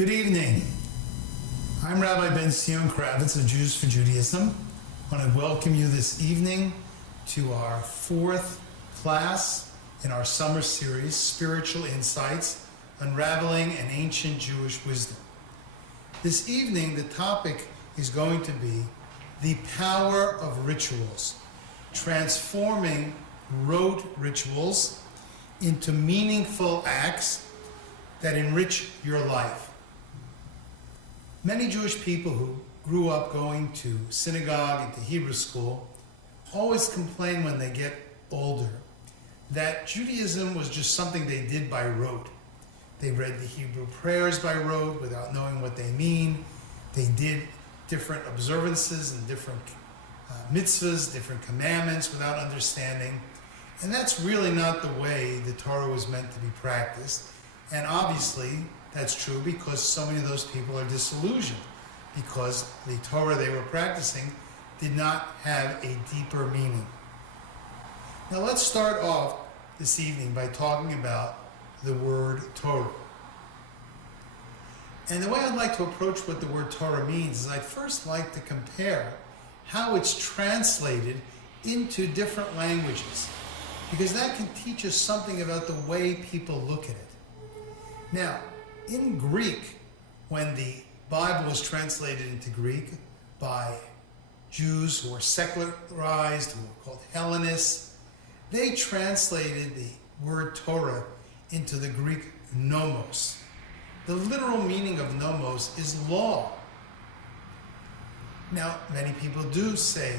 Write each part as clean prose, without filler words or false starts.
Good evening. I'm Rabbi Ben Sion Kravitz of Jews for Judaism. I want to welcome you this evening to our fourth class in our summer series, Spiritual Insights, Unraveling an Ancient Jewish Wisdom. This evening, the topic is going to be the power of rituals, transforming rote rituals into meaningful acts that enrich your life. Many Jewish people who grew up going to synagogue and to Hebrew school always complain when they get older that Judaism was just something they did by rote. They read the Hebrew prayers by rote without knowing what they mean. They did different observances and different mitzvahs, different commandments without understanding. And that's really not the way the Torah was meant to be practiced. And obviously, that's true because so many of those people are disillusioned because the Torah they were practicing did not have a deeper meaning. Now let's start off this evening by talking about the word Torah. And the way I'd like to approach what the word Torah means is I'd first like to compare how it's translated into different languages, because that can teach us something about the way people look at it. Now, in Greek, when the Bible was translated into Greek by Jews who were secularized, who were called Hellenists, they translated the word Torah into the Greek nomos. The literal meaning of nomos is law. Now, many people do say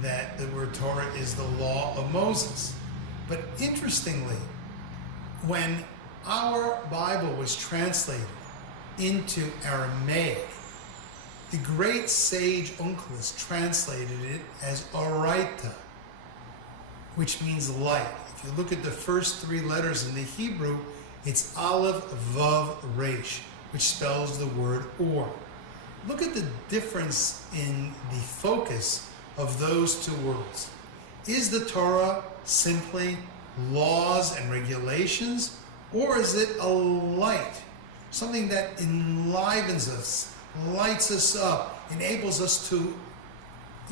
that the word Torah is the law of Moses. But interestingly, when our Bible was translated into Aramaic, the great sage Onkelos translated it as Oraita, which means light. If you look at the first three letters in the Hebrew, it's Aleph, Vav, Resh, which spells the word or. Look at the difference in the focus of those two words. Is the Torah simply laws and regulations, or is it a light, something that enlivens us, lights us up, enables us to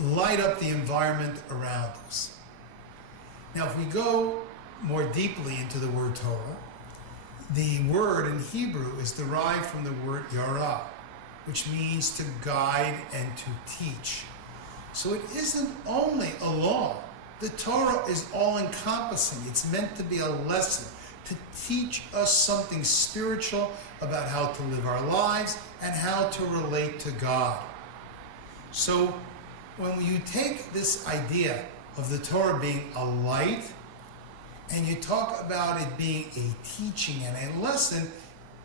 light up the environment around us? Now, if we go more deeply into the word Torah, the word in Hebrew is derived from the word yara, which means to guide and to teach. So it isn't only a law. The Torah is all-encompassing. It's meant to be a lesson, to teach us something spiritual about how to live our lives and how to relate to God. So when you take this idea of the Torah being a light and you talk about it being a teaching and a lesson,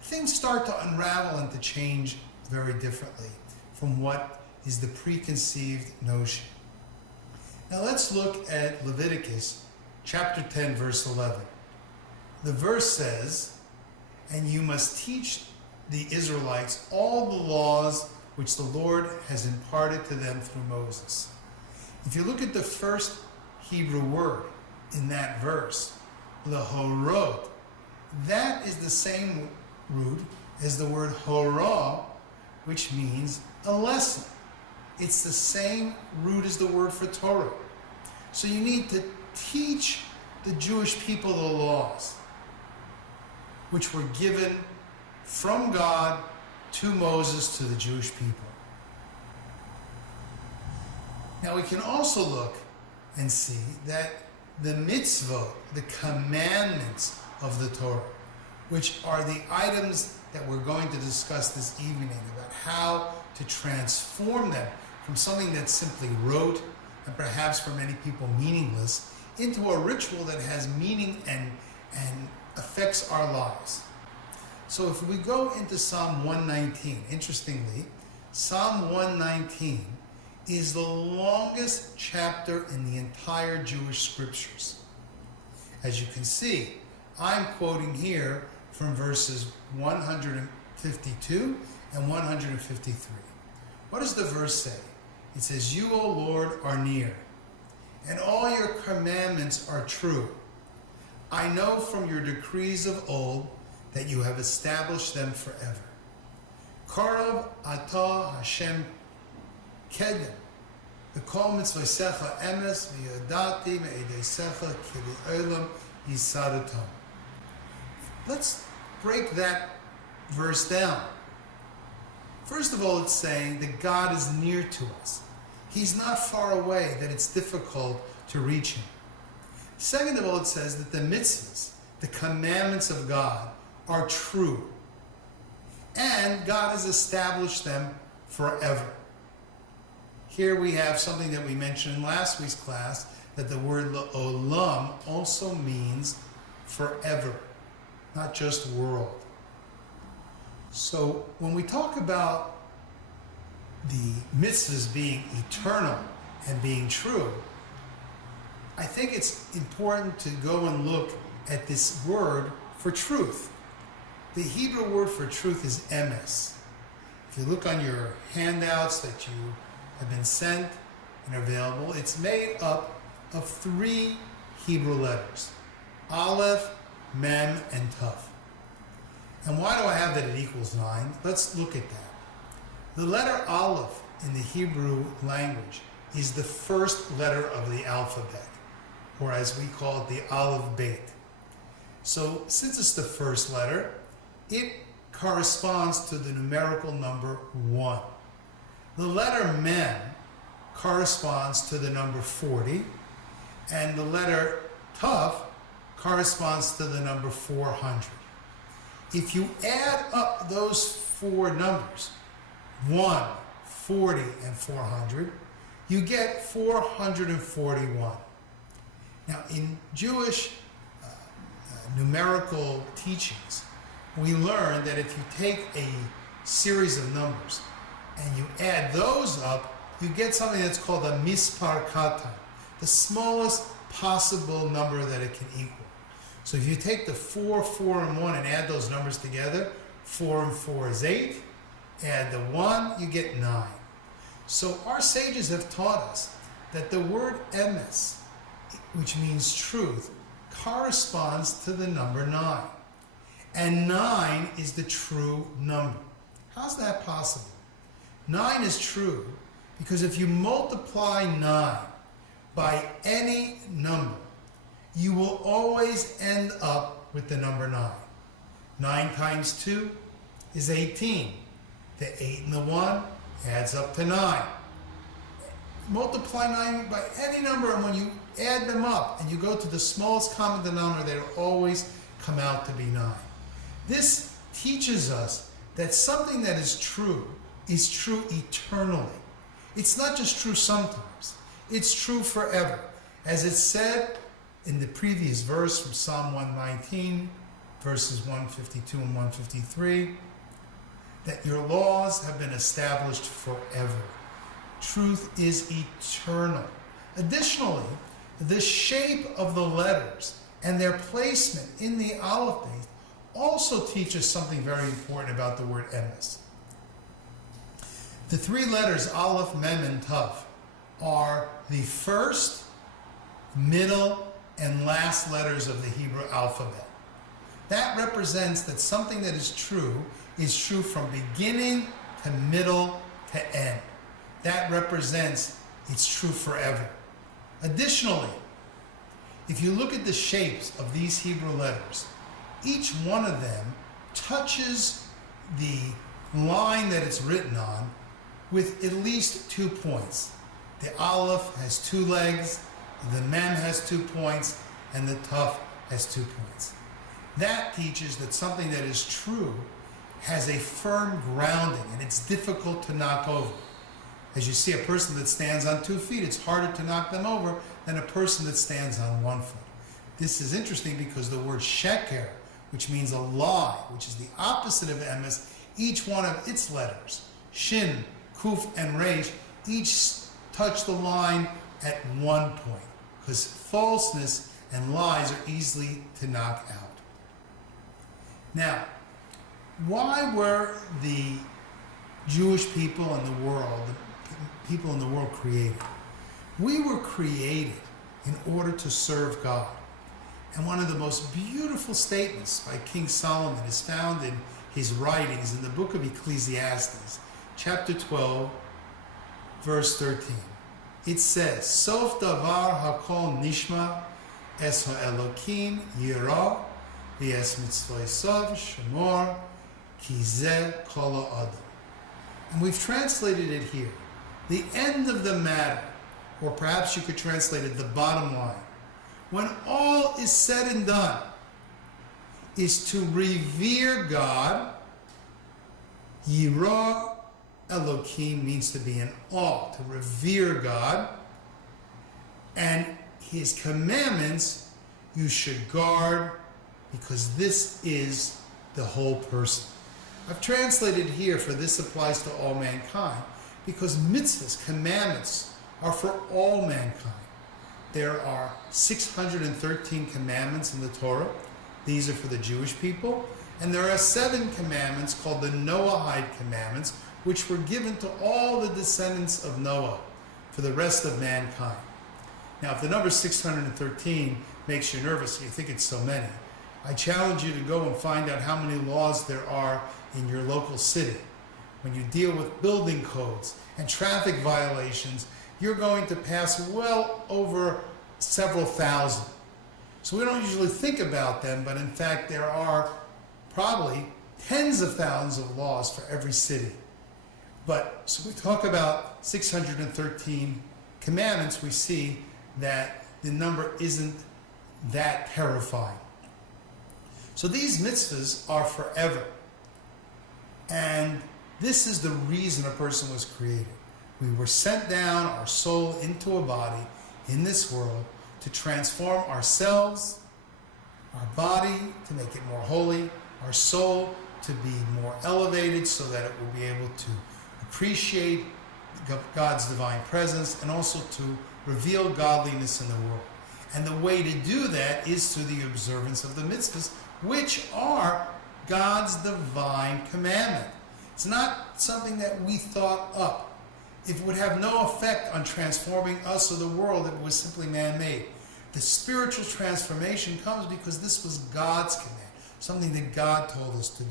things start to unravel and to change very differently from what is the preconceived notion. Now let's look at Leviticus chapter 10, verse 11. The verse says, "And you must teach the Israelites all the laws which the Lord has imparted to them through Moses." If you look at the first Hebrew word in that verse, lehorot, that is the same root as the word horah, which means a lesson. It's the same root as the word for Torah. So you need to teach the Jewish people the laws, which were given from God to Moses to the Jewish people. Now we can also look and see that the mitzvot, the commandments of the Torah, which are the items that we're going to discuss this evening about how to transform them from something that's simply rote and perhaps for many people meaningless into a ritual that has meaning and affects our lives. So if we go into Psalm 119, interestingly, Psalm 119 is the longest chapter in the entire Jewish scriptures. As you can see, I'm quoting here from verses 152 and 153. What does the verse say? It says, "You, O Lord, are near, and all your commandments are true. I know from your decrees of old that you have established them forever. Korov Ata Hashem Kedem. V'kol mitzvosecha emes v'yodati me'edeisecha ki b'olam yisadutam. Let's break that verse down. First of all, it's saying that God is near to us. He's not far away, that it's difficult to reach him. Second of all, it says that the mitzvahs, the commandments of God, are true. And God has established them forever. Here we have something that we mentioned in last week's class, that the word olam also means forever, not just world. So when we talk about the mitzvahs being eternal and being true, I think it's important to go and look at this word for truth. The Hebrew word for truth is emes. If you look on your handouts that you have been sent and are available, it's made up of 3 Hebrew letters: Aleph, Mem, and Tav. And why do I have that it equals 9? Let's look at that. The letter Aleph in the Hebrew language is the first letter of the alphabet, or as we call it, the Aleph Bet. So since it's the first letter, it corresponds to the numerical number 1. The letter Mem corresponds to the number 40, and the letter Tav corresponds to the number 400. If you add up those 4 numbers, 1, 40, and 400, you get 441. Now, in Jewish numerical teachings, we learn that if you take a series of numbers and you add those up, you get something that's called a mispar katan, the smallest possible number that it can equal. So if you take the 4, 4, and 1 and add those numbers together, 4 and 4 is 8, add the 1, you get 9. So our sages have taught us that the word emes, which means truth, corresponds to the number 9. And 9 is the true number. How's that possible? 9 is true because if you multiply 9 by any number, you will always end up with the number 9. 9 times 2 is 18. The 8 and the 1 adds up to 9. Multiply 9 by any number, and when you add them up and you go to the smallest common denominator, they will always come out to be 9. This teaches us that something that is true eternally. It's not just true sometimes. It's true forever. As it said in the previous verse from Psalm 119, verses 152 and 153, that your laws have been established forever. Truth is eternal. Additionally, the shape of the letters and their placement in the Aleph base also teach us something very important about the word emes. The 3 letters Aleph, Mem, and Tav are the first, middle, and last letters of the Hebrew alphabet. That represents that something that is true from beginning to middle to end. That represents it's true forever. Additionally, if you look at the shapes of these Hebrew letters, each one of them touches the line that it's written on with at least 2 points. The Aleph has 2 legs, the Mem has 2 points, and the Tav has 2 points. That teaches that something that is true has a firm grounding, and it's difficult to knock over. As you see, a person that stands on 2 feet, it's harder to knock them over than a person that stands on 1 foot. This is interesting because the word sheker, which means a lie, which is the opposite of emes, each one of its letters, shin, kuf, and resh, each touch the line at 1 point, because falseness and lies are easily to knock out. Now, why were the Jewish people and the world, the people in the world, created? We were created in order to serve God. And one of the most beautiful statements by King Solomon is found in his writings in the book of Ecclesiastes, chapter 12, verse 13. It says, Sof davar hakol nishma es ha'elokim yira v'es mitzvosov shemor ki zeh kol ha'adam. And we've translated it here. The end of the matter, or perhaps you could translate it the bottom line, when all is said and done, is to revere God. Yira Elohim means to be in awe, to revere God. And his commandments you should guard, because this is the whole person. I've translated here, for this applies to all mankind, because mitzvahs, commandments, are for all mankind. There are 613 commandments in the Torah. These are for the Jewish people. And there are 7 commandments called the Noahide commandments, which were given to all the descendants of Noah for the rest of mankind. Now, if the number 613 makes you nervous and you think it's so many, I challenge you to go and find out how many laws there are in your local city. When you deal with building codes and traffic violations, you're going to pass well over several thousand. So we don't usually think about them, but in fact there are probably tens of thousands of laws for every city. But so we talk about 613 commandments, we see that the number isn't that terrifying. So these mitzvahs are forever. And this is the reason a person was created. We were sent down, our soul, into a body in this world to transform ourselves, our body to make it more holy, our soul to be more elevated so that it will be able to appreciate God's divine presence and also to reveal godliness in the world. And the way to do that is through the observance of the mitzvahs, which are God's divine commandment. It's not something that we thought up. It would have no effect on transforming us or the world if it was simply man-made. The spiritual transformation comes because this was God's command, something that God told us to do.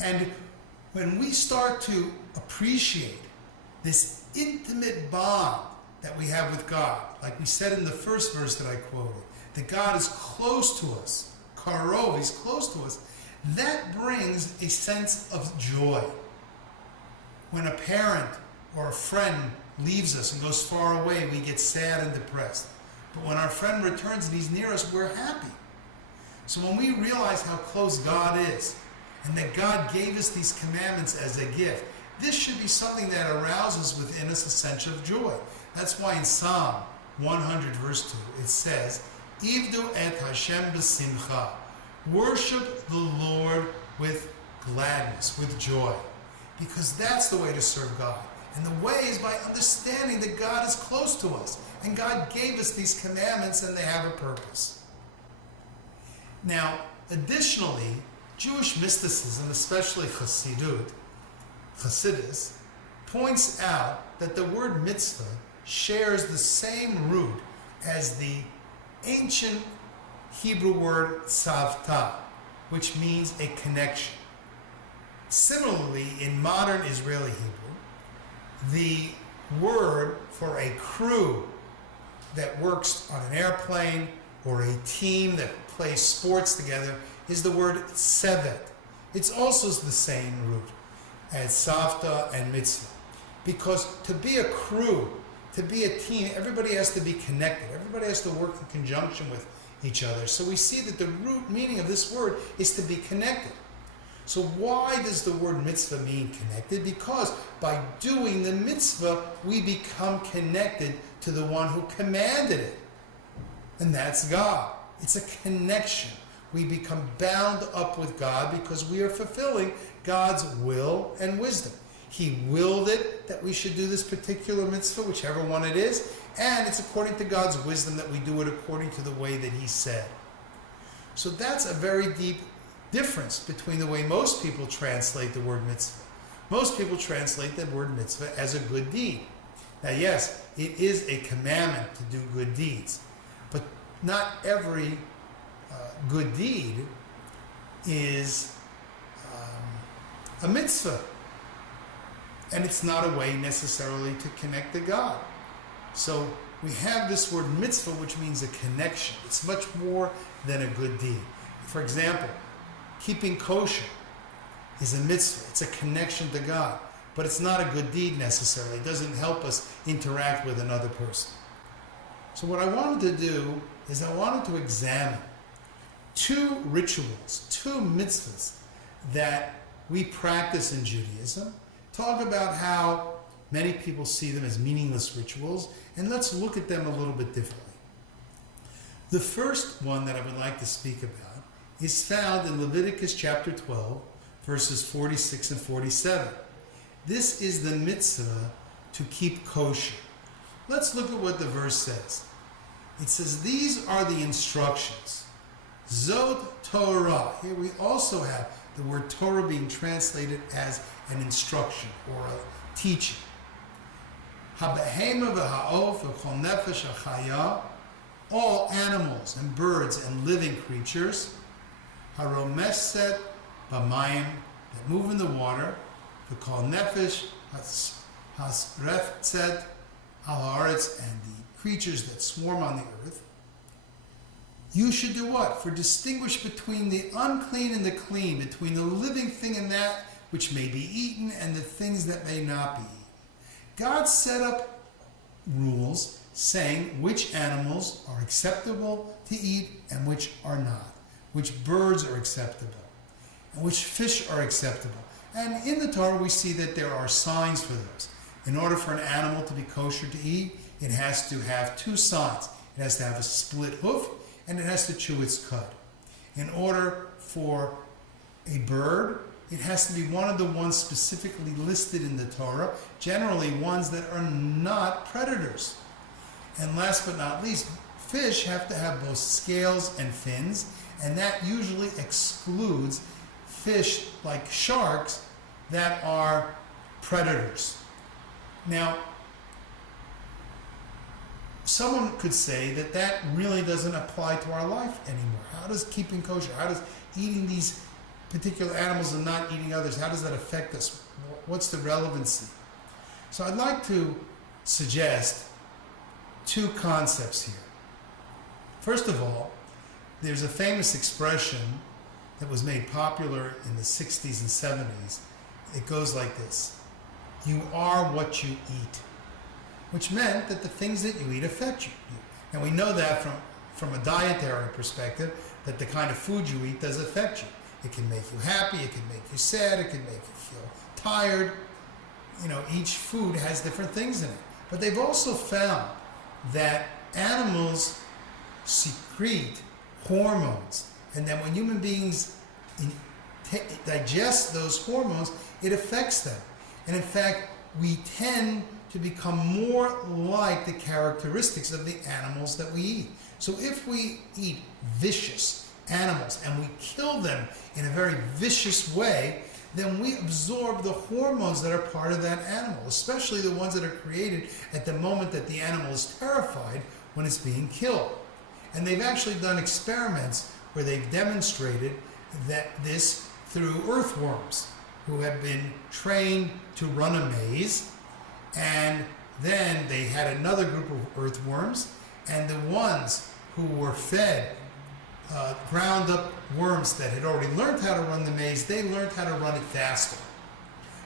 And when we start to appreciate this intimate bond that we have with God, like we said in the first verse that I quoted, that God is close to us, karov, he's close to us, that brings a sense of joy. When a parent or a friend leaves us and goes far away, we get sad and depressed. But when our friend returns and he's near us, we're happy. So when we realize how close God is and that God gave us these commandments as a gift, this should be something that arouses within us a sense of joy. That's why in Psalm 100 verse 2 it says, Ivdu et Hashem b'simcha. Worship the Lord with gladness, with joy. Because that's the way to serve God. And the way is by understanding that God is close to us. And God gave us these commandments and they have a purpose. Now, additionally, Jewish mysticism, especially Hasidus, points out that the word mitzvah shares the same root as the ancient Hebrew word tzavta, which means a connection. Similarly, in modern Israeli Hebrew, the word for a crew that works on an airplane or a team that plays sports together is the word tzevet. It's also the same root as savta and mitzvah. Because to be a crew, to be a team, everybody has to be connected. Everybody has to work in conjunction with each other. So we see that the root meaning of this word is to be connected. So why does the word mitzvah mean connected? Because by doing the mitzvah, we become connected to the one who commanded it. And that's God. It's a connection. We become bound up with God because we are fulfilling God's will and wisdom. He willed it that we should do this particular mitzvah, whichever one it is, and it's according to God's wisdom that we do it according to the way that He said. So that's a very deep difference between the way most people translate the word mitzvah. Most people translate the word mitzvah as a good deed. Now, yes, it is a commandment to do good deeds, but not every good deed is a mitzvah. And it's not a way necessarily to connect to God. So we have this word mitzvah, which means a connection. It's much more than a good deed. For example, keeping kosher is a mitzvah. It's a connection to God. But it's not a good deed necessarily. It doesn't help us interact with another person. So what I wanted to do is I wanted to examine two rituals, two mitzvahs that we practice in Judaism, talk about how many people see them as meaningless rituals, and let's look at them a little bit differently. The first one that I would like to speak about is found in Leviticus chapter 12, verses 46 and 47. This is the mitzvah to keep kosher. Let's look at what the verse says. It says, these are the instructions. Zot Torah. Here we also have the word Torah being translated as an instruction or a teaching. Habehema v'ha'of v'chol nefesh ha'chaya. All animals and birds and living creatures. Haromeshet b'mayim, that move in the water. V'chol nefesh hasreftzet al haaretz, and the creatures that swarm on the earth. You should do what? For distinguish between the unclean and the clean, between the living thing and that which may be eaten and the things that may not be eaten. God set up rules saying which animals are acceptable to eat and which are not, which birds are acceptable, and which fish are acceptable. And in the Torah we see that there are signs for those. In order for an animal to be kosher to eat, it has to have two signs. It has to have a split hoof, and it has to chew its cud. In order for a bird, it has to be one of the ones specifically listed in the Torah, generally ones that are not predators. And last but not least, fish have to have both scales and fins, and that usually excludes fish like sharks that are predators. Now, someone could say that that really doesn't apply to our life anymore. How does keeping kosher, how does eating these particular animals and not eating others, how does that affect us? What's the relevancy? So I'd like to suggest two concepts here. First of all, there's a famous expression that was made popular in the 60s and 70s. It goes like this: you are what you eat. Which meant that the things that you eat affect you. And we know that from a dietary perspective, that the kind of food you eat does affect you. It can make you happy, it can make you sad, it can make you feel tired. You know, each food has different things in it. But they've also found that animals secrete hormones, and that when human beings digest those hormones, it affects them. And in fact, we tend to become more like the characteristics of the animals that we eat. So if we eat vicious animals and we kill them in a very vicious way, then we absorb the hormones that are part of that animal, especially the ones that are created at the moment that the animal is terrified when it's being killed. And they've actually done experiments where they've demonstrated that this through earthworms who have been trained to run a maze. And then they had another group of earthworms, and the ones who were fed ground up worms that had already learned how to run the maze, they learned how to run it faster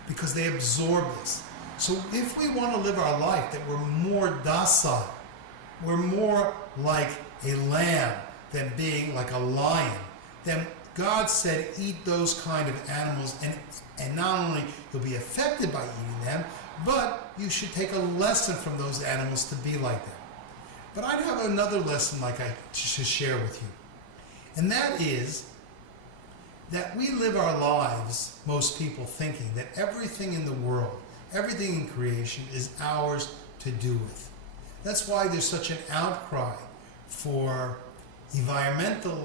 because they absorb this. So if we want to live our life that we're more docile, we're more like a lamb than being like a lion, then God said eat those kind of animals, and not only you'll be affected by eating them, but you should take a lesson from those animals to be like them. But I'd have another lesson like I should share with you. And that is that we live our lives, most people, thinking that everything in the world, everything in creation is ours to do with. That's why there's such an outcry for environmentally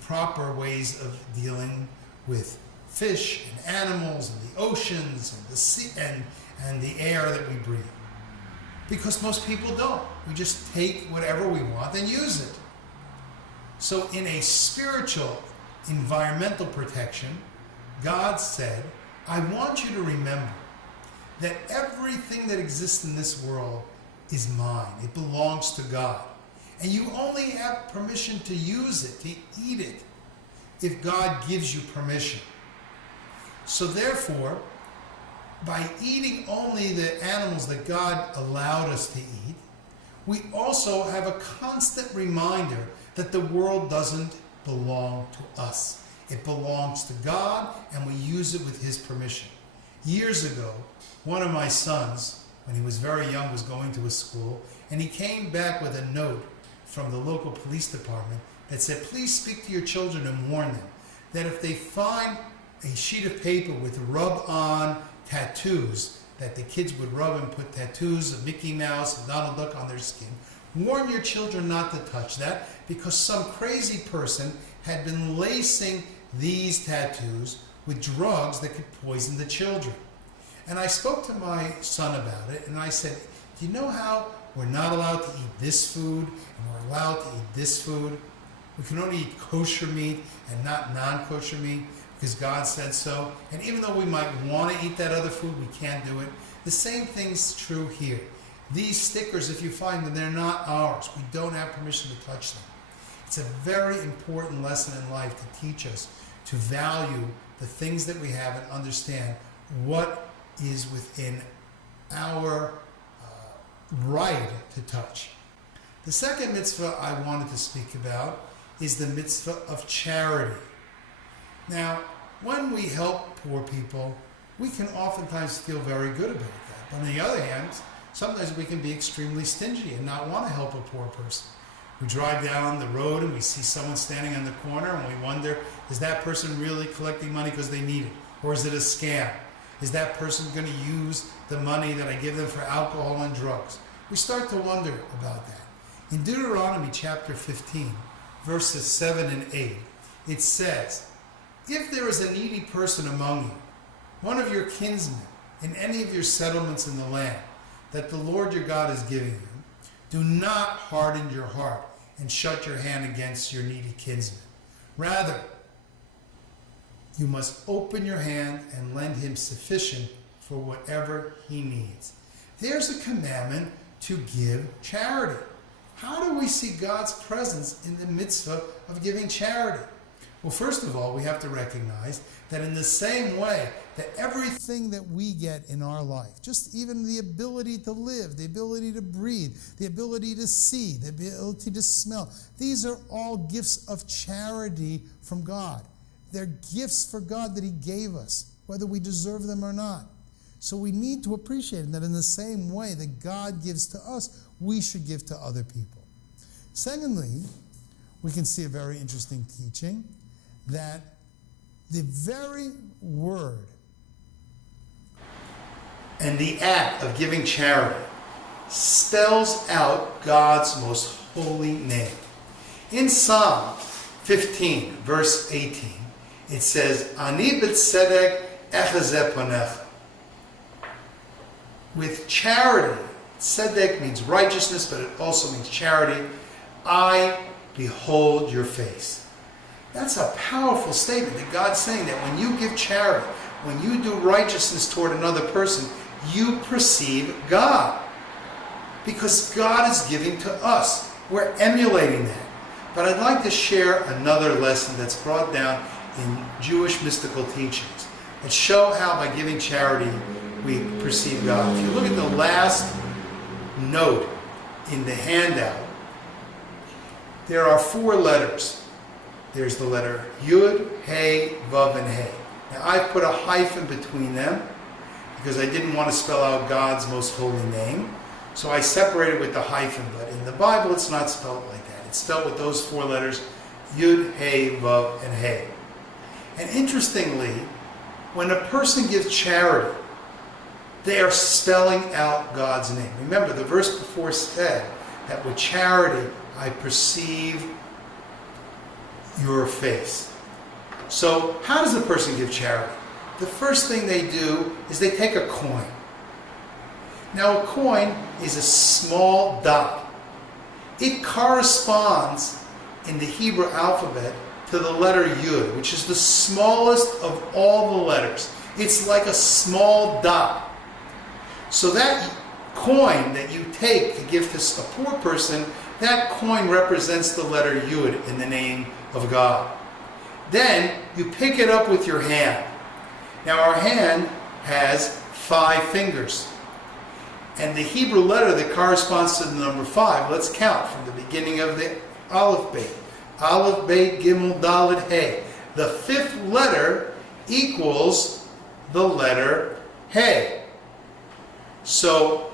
proper ways of dealing with fish and animals and the oceans and the sea and the air that we breathe. Because most people don't. We just take whatever we want and use it. So in a spiritual environmental protection, God said, I want you to remember that everything that exists in this world is mine. It belongs to God. And you only have permission to use it, to eat it, if God gives you permission. So therefore, by eating only the animals that God allowed us to eat, we also have a constant reminder that the world doesn't belong to us. It belongs to God, and we use it with His permission. Years ago, one of my sons, when he was very young, was going to a school, and he came back with a note from the local police department that said, please speak to your children and warn them that if they find a sheet of paper with rub-on tattoos, that the kids would rub and put tattoos of Mickey Mouse and Donald Duck on their skin, warn your children not to touch that, because some crazy person had been lacing these tattoos with drugs that could poison the children. And I spoke to my son about it, and I said, do you know how we're not allowed to eat this food, and we're allowed to eat this food? We can only eat kosher meat and not non-kosher meat because God said so. And even though we might want to eat that other food, we can't do it. The same thing's true here. These stickers, if you find them, they're not ours. We don't have permission to touch them. It's a very important lesson in life to teach us to value the things that we have and understand what is within our right to touch. The second mitzvah I wanted to speak about is the mitzvah of charity. Now, when we help poor people, we can oftentimes feel very good about that. But on the other hand, sometimes we can be extremely stingy and not want to help a poor person. We drive down the road and we see someone standing on the corner and we wonder, is that person really collecting money because they need it? Or is it a scam? Is that person going to use the money that I give them for alcohol and drugs? We start to wonder about that. In Deuteronomy chapter 15, verses 7 and 8, it says, if there is a needy person among you, one of your kinsmen, in any of your settlements in the land that the Lord your God is giving you, do not harden your heart and shut your hand against your needy kinsman. Rather, you must open your hand and lend him sufficient for whatever he needs. There's a commandment to give charity. How do we see God's presence in the mitzvah of giving charity? Well, first of all, we have to recognize that in the same way that everything that we get in our life, just even the ability to live, the ability to breathe, the ability to see, the ability to smell, these are all gifts of charity from God. They're gifts for God that He gave us, whether we deserve them or not. So we need to appreciate that in the same way that God gives to us, we should give to other people. Secondly, we can see a very interesting teaching that the very word and the act of giving charity spells out God's most holy name. In Psalm 15, verse 18, it says, Ani b'tzedek echazeh panecha. With charity, tzedek means righteousness, but it also means charity. I behold your face. That's a powerful statement that God's saying that when you give charity, when you do righteousness toward another person, you perceive God. Because God is giving to us. We're emulating that. But I'd like to share another lesson that's brought down in Jewish mystical teachings that show how by giving charity we perceive God. If you look at the last note in the handout, there are 4 letters. There's the letter Yud, Hey, Vav, and Hey. Now I've put a hyphen between them because I didn't want to spell out God's most holy name. So I separated with the hyphen, but in the Bible it's not spelled like that. It's spelled with those 4 letters, Yud, Hey, Vav, and Hey. And interestingly, when a person gives charity, they are spelling out God's name. Remember, the verse before said that with charity I perceive your face. So how does a person give charity? The first thing they do is they take a coin. Now a coin is a small dot. It corresponds in the Hebrew alphabet to the letter Yud, which is the smallest of all the letters. It's like a small dot. So that coin that you take to give to a poor person, that coin represents the letter Yud in the name of God. Then you pick it up with your hand. Now our hand has 5 fingers. And the Hebrew letter that corresponds to the number 5, let's count from the beginning of the Aleph Beit. Aleph Beit Gimel Dalet Hey. The 5th letter equals the letter Hey. So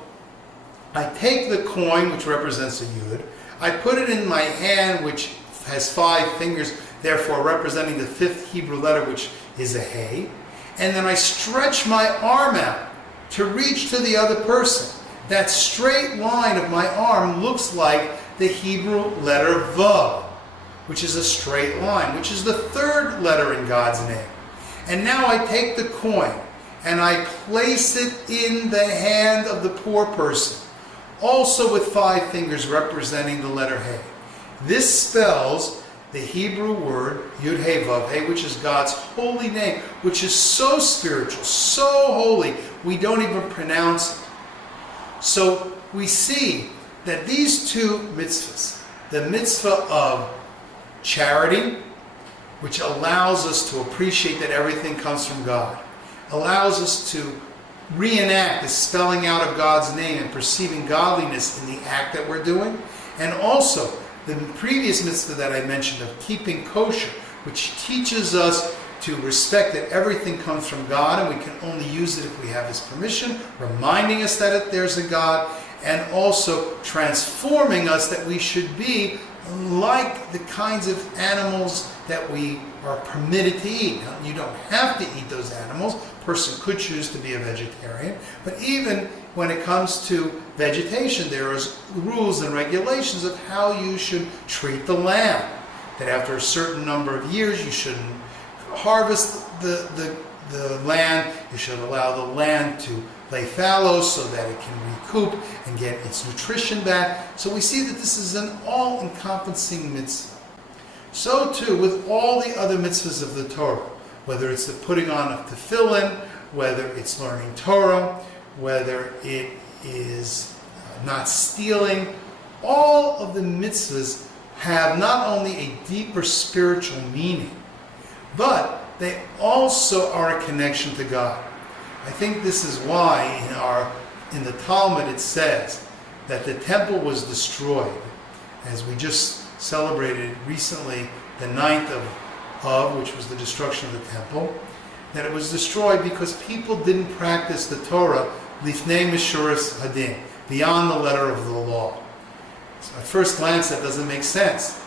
I take the coin, which represents a Yud. I put it in my hand, which has 5 fingers, therefore representing the 5th Hebrew letter, which is a Hey. And then I stretch my arm out to reach to the other person. That straight line of my arm looks like the Hebrew letter Vav, which is a straight line, which is the 3rd letter in God's name. And now I take the coin and I place it in the hand of the poor person, also with 5 fingers representing the letter Hey. This spells the Hebrew word Yud Hey Vav Hey, which is God's holy name, which is so spiritual, so holy, we don't even pronounce it. So we see that these 2 mitzvahs, the mitzvah of charity, which allows us to appreciate that everything comes from God, allows us to reenact the spelling out of God's name and perceiving godliness in the act that we're doing, and also the previous mitzvah that I mentioned of keeping kosher, which teaches us to respect that everything comes from God and we can only use it if we have His permission, reminding us that there's a God, and also transforming us that we should be like the kinds of animals that we are permitted to eat. Now, you don't have to eat those animals. A person could choose to be a vegetarian, but even when it comes to vegetation, there is rules and regulations of how you should treat the land. That after a certain number of years, you shouldn't harvest the land. You should allow the land to lay fallow so that it can recoup and get its nutrition back. So we see that this is an all-encompassing mitzvah. So too with all the other mitzvahs of the Torah, whether it's the putting on of tefillin, whether it's learning Torah, whether it is not stealing, all of the mitzvahs have not only a deeper spiritual meaning, but they also are a connection to God. I think this is why in the Talmud it says that the temple was destroyed, as we just celebrated recently the 9th of which was the destruction of the temple, that it was destroyed because people didn't practice the Torah lifnei mishuras hadin, beyond the letter of the law. So at first glance that doesn't make sense.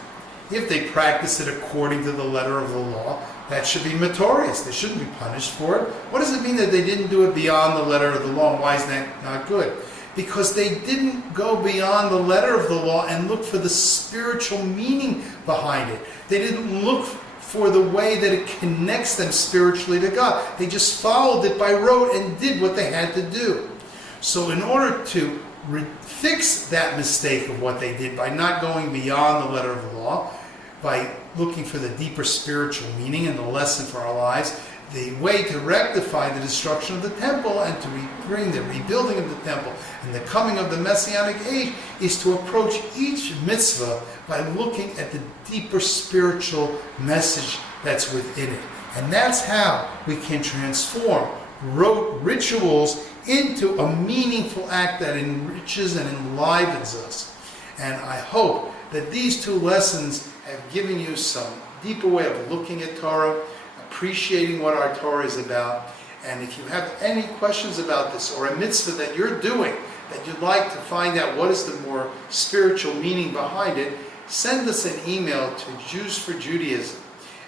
If they practice it according to the letter of the law, that should be meritorious. They shouldn't be punished for it. What does it mean that they didn't do it beyond the letter of the law? And why is that not good? Because they didn't go beyond the letter of the law and look for the spiritual meaning behind it. They didn't look for the way that it connects them spiritually to God. They just followed it by rote and did what they had to do. So in order to fix that mistake of what they did by not going beyond the letter of the law, by looking for the deeper spiritual meaning and the lesson for our lives, the way to rectify the destruction of the temple and to bring the rebuilding of the temple and the coming of the Messianic age is to approach each mitzvah by looking at the deeper spiritual message that's within it. And that's how we can transform rote rituals into a meaningful act that enriches and enlivens us. And I hope that these 2 lessons have given you some deeper way of looking at Torah, appreciating what our Torah is about. And if you have any questions about this or a mitzvah that you're doing that you'd like to find out what is the more spiritual meaning behind it, send us an email to Jews for Judaism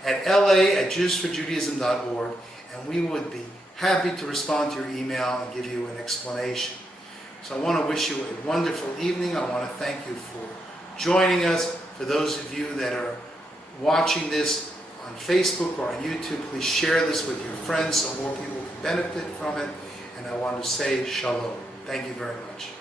at la@jewsforjudaism.org, and we would be happy to respond to your email and give you an explanation. So I want to wish you a wonderful evening. I want to thank you for joining us. For those of you that are watching this on Facebook or on YouTube, please share this with your friends so more people can benefit from it. And I want to say shalom. Thank you very much.